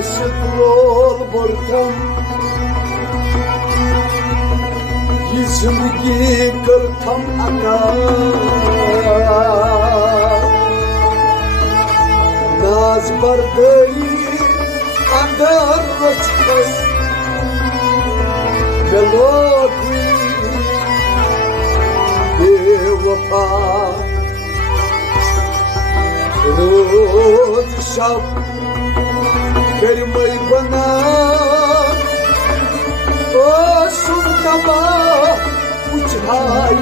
Işıklı burtam Yüzümü kırtam akar Naz bardayı andar roçkas Melodi bevafa Roz şab Kerimay bana O sundama uçhay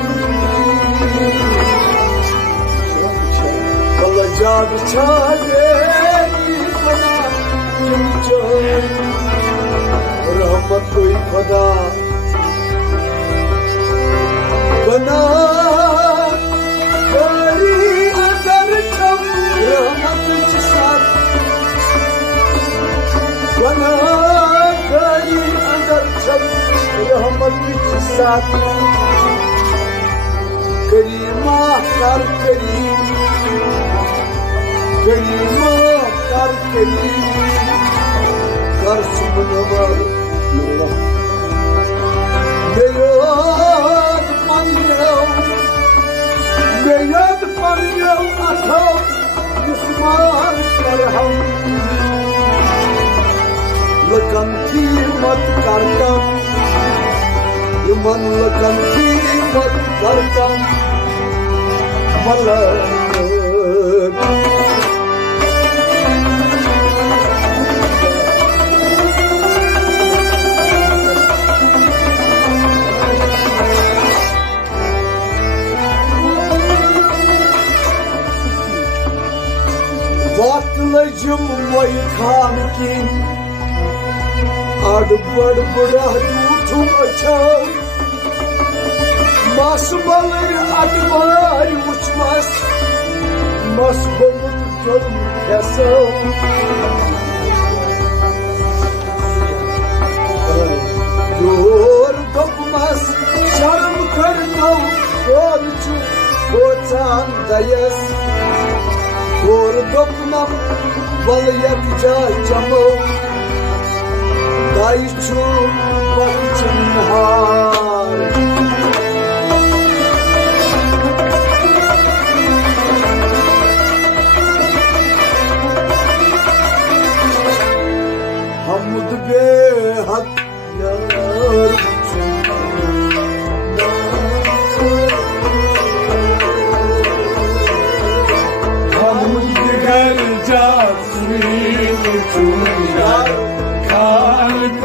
Balaca biçare bana kimcan Rahmat koy Khoda Bana Kari agar kam Rahmat cisat Bana kari agar kam Rahmat cisat Karimah kar karim Karimah kar karim Kar subhanallah Meyad panyav Meyad panyav atav Müslüman serham Lakan kimat kartam Yaman lakan kimat kartam Malak Vatlacım vay kankin Adbar bura yutum açam Masmalı adbar uçmaz Masmalı tutum kesam Yor dokmaz şarım karnav Korçu koçan dayas Kor doknam bal yakca camı Dayçu bakçın har Hamd be hak yar Çundar kalbim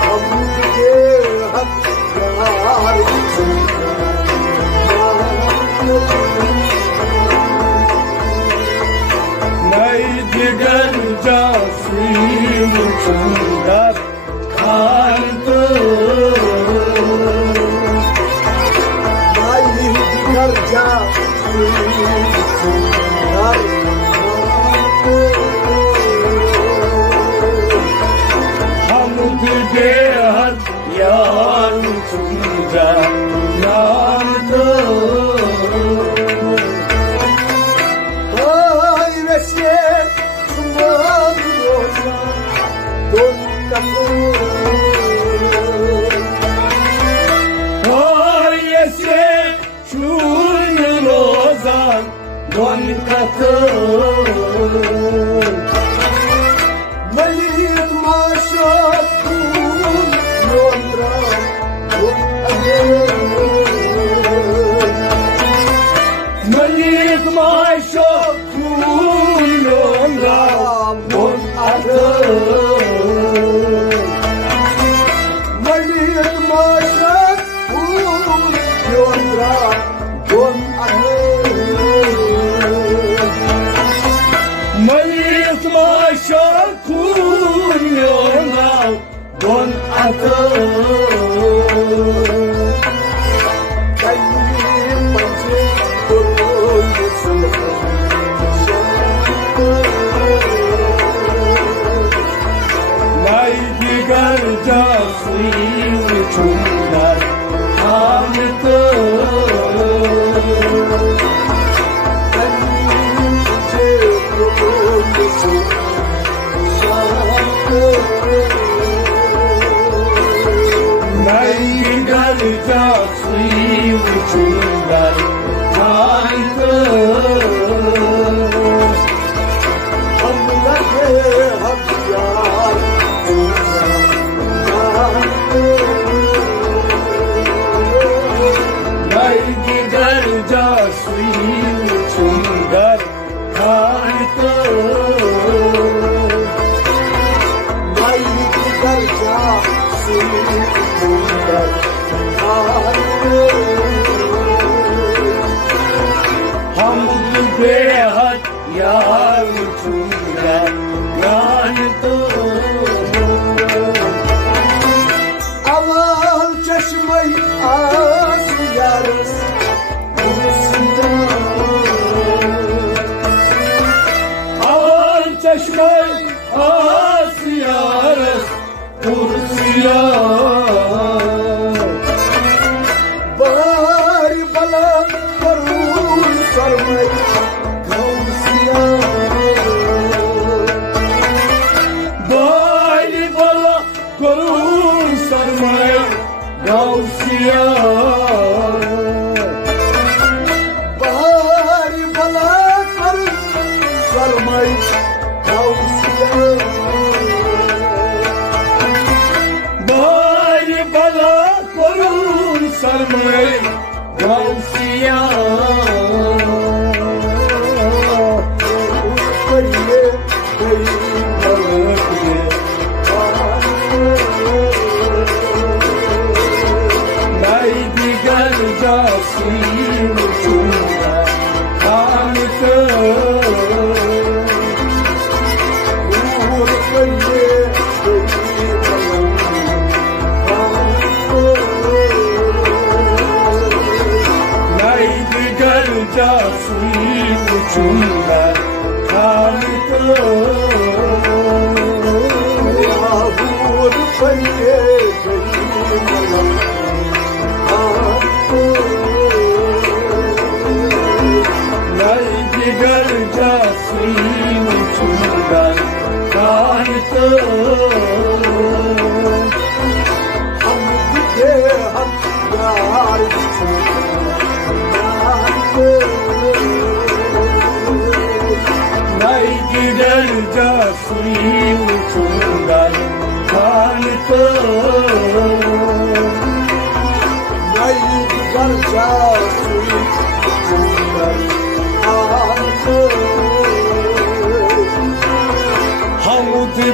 Hamd-i hakkar Neydi gönca suyum çundar kalbim Neydi gönca suyum çundar Hamd-i behad yar çundar Ay veşet suman roza don kapur Ay veşet şun rozan don kapur Malit maşakun yondra don adır Malit maşakun yondra don adır Malit maşakun yondra don adır Malit maşakun yondra don adır Kalbim acı kurulsun Naydi garca suyu çundar hamdır Kalbim acı जासुई चुंगर Khan तो माई घर जासुई चुंगर खान तो हम बेहद यार चुंगर खान तो अवल चश्मे आस Yaris अवल चश्मे आस Yaris कुर्सिया बारी बला करूं सरमई गौसिया बारी बला करूं सरमई गौसिया बारी बला करूं सरमई गौसिया बारी बला करूं सरमई गौसिया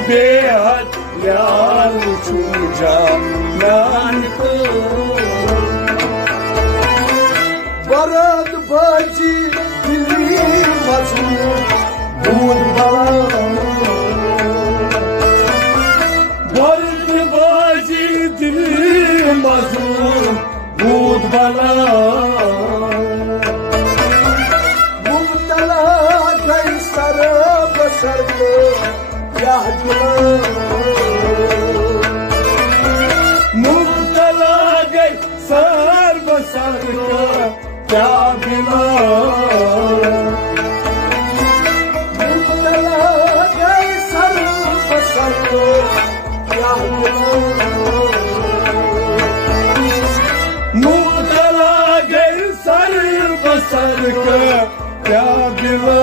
बेहद यार चूजा नान को बरद बाजी दिल्ली मजनू दूध बला बरद बाजी दिल्ली मजनू दूध बला मुबतला गई सर बसर को मुबतला गई सर बसर का क्या बिला मुबतला गई सर बसर को क्या बिला मुबतला गई सर बसर का क्या बिला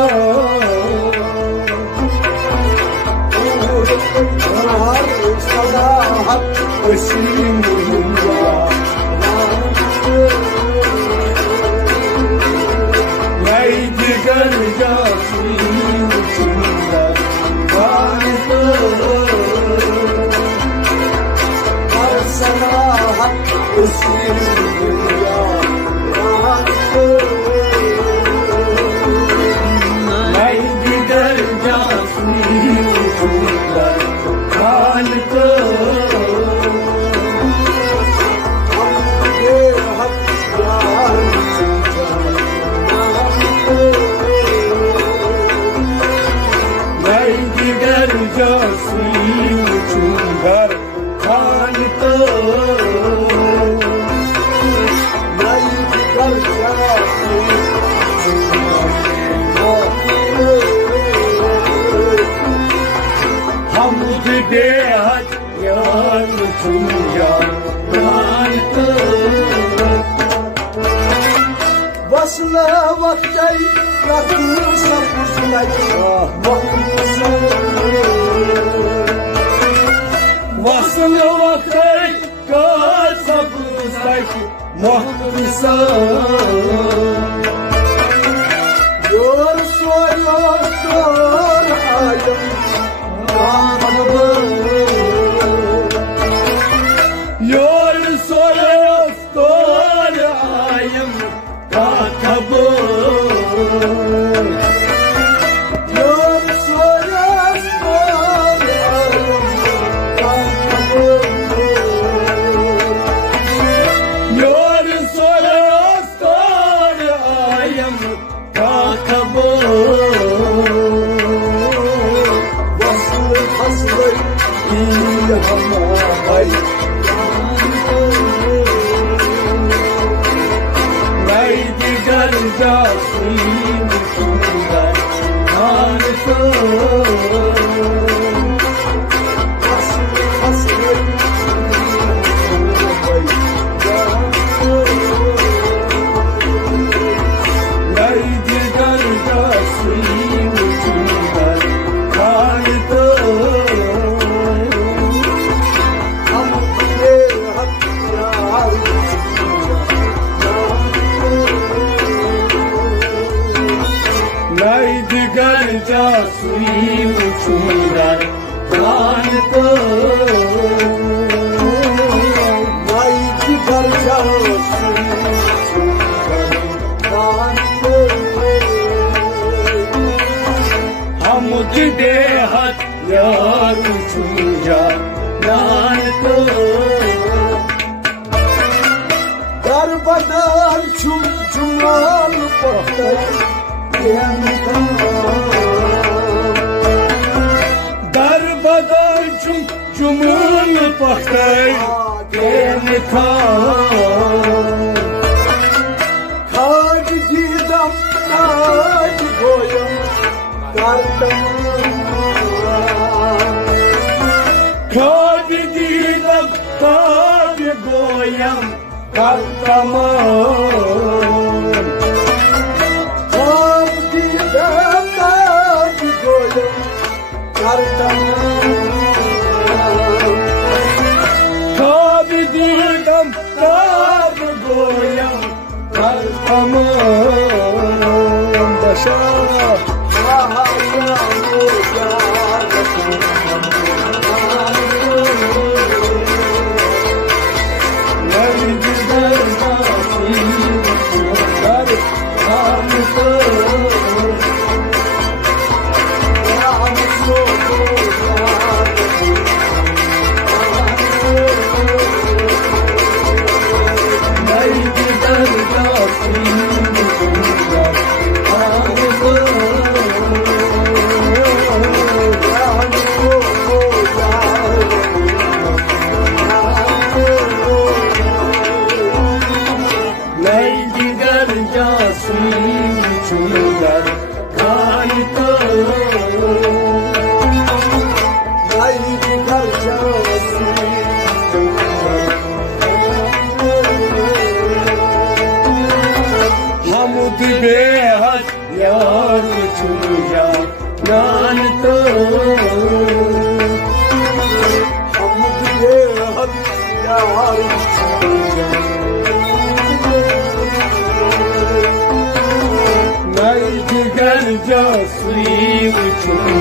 Muhammad Just leave with you,